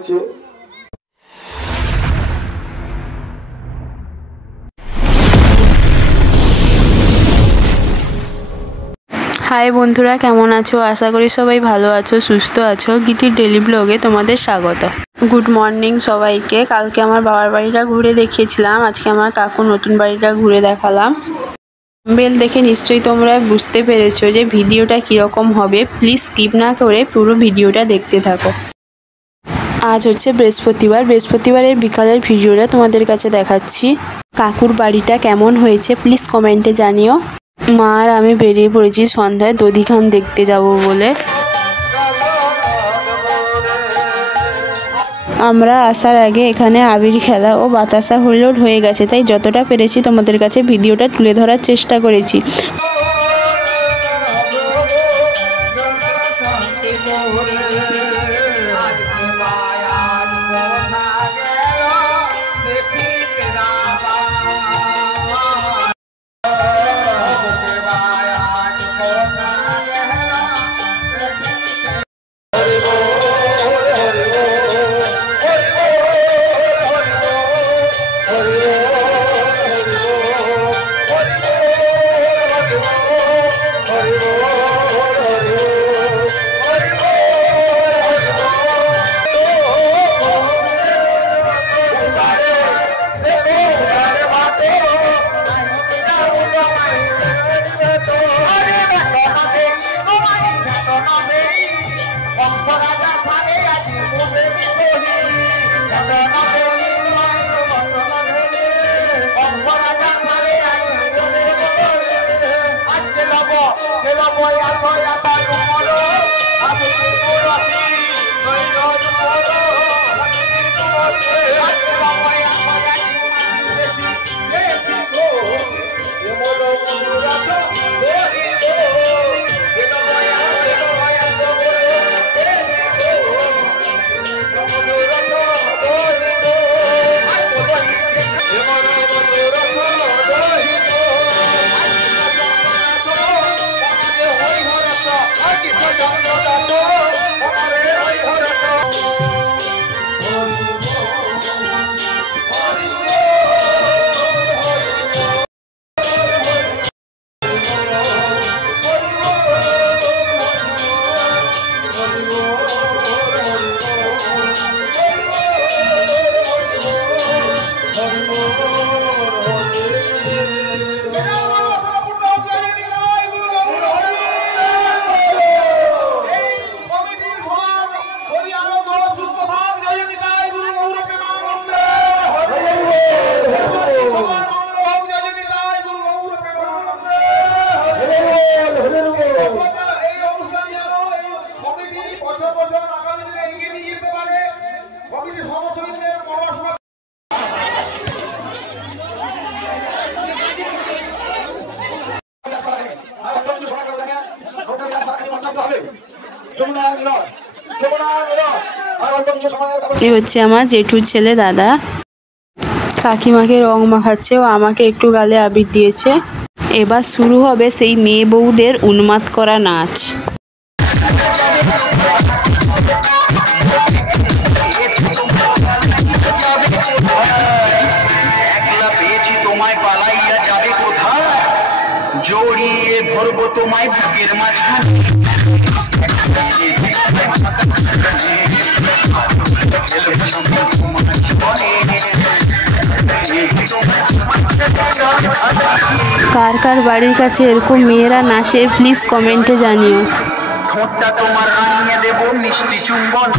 হয়েছে। হাই বন্ধুরা, কেমন আছো? আশা করি সবাই ভালো আছো, সুস্থ আছো। গীতির ডেলি ব্লগে তোমাদের স্বাগত। গুড মর্নিং সবাইকে। কালকে আমার বাবার বাড়িটা ঘুরে দেখিয়েছিলাম, আজকে আমার কাকুর নতুন বাড়িটা ঘুরে দেখালাম। থাম্বনেল দেখে নিশ্চয়ই তোমরা বুঝতে পেরেছো যে ভিডিওটা কীরকম হবে। প্লিজ স্কিপ না করে পুরো ভিডিওটা দেখতে থাকো। আজ হচ্ছে বৃহস্পতিবারের বিকালের ভিডিওটা তোমাদের কাছে দেখাচ্ছি। কাকুর বাড়িটা কেমন হয়েছে প্লিজ কমেন্টে জানিও। মা আর আমি বেরিয়ে পড়েছি সন্ধ্যায় দধিখান দেখতে যাব বলে। আমরা আসার আগে এখানে আবির খেলা ও বাতাসা হুল্লোড় হয়ে গেছে, তাই যতটা পেরেছি তোমাদের কাছে ভিডিওটা তুলে ধরার চেষ্টা করেছি। এই হচ্ছে আমার জেঠুর ছেলে দাদা। কাকিমাকে রং মাখাচ্ছে ও আমাকে একটু গালে আবির দিয়েছে। এবার শুরু হবে সেই মেয়ে বউদের উন্মাদ করা নাচ। জড়িয়ে ধরবো তোমায় বুকের মাঝখানে, কার কার বাড়ির কাছে এরকম মেয়েরা নাচে প্লিজ কমেন্টে জানিও। ঠোঁটটা তোমার রাঙিয়ে দেবো মিষ্টি চুম্বন,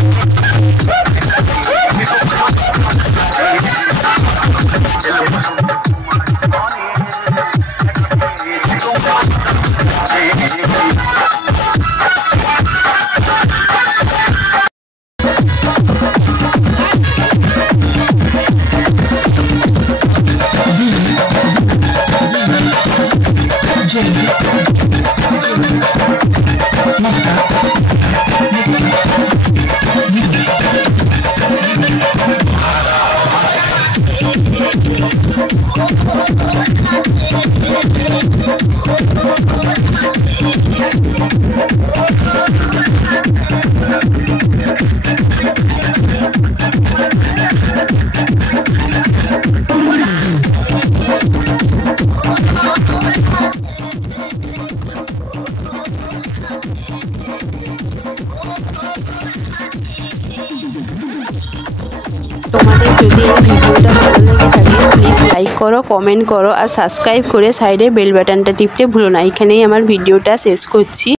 তোমাদের যদি এই ভিডিওটা ভালো লেগে থাকে প্লিজ লাইক করো, কমেন্ট করো আর সাবস্ক্রাইব করে সাইডে বেল বাটনটা টিপতে ভুলো না। এখানেই আমার ভিডিওটা শেষ করছি।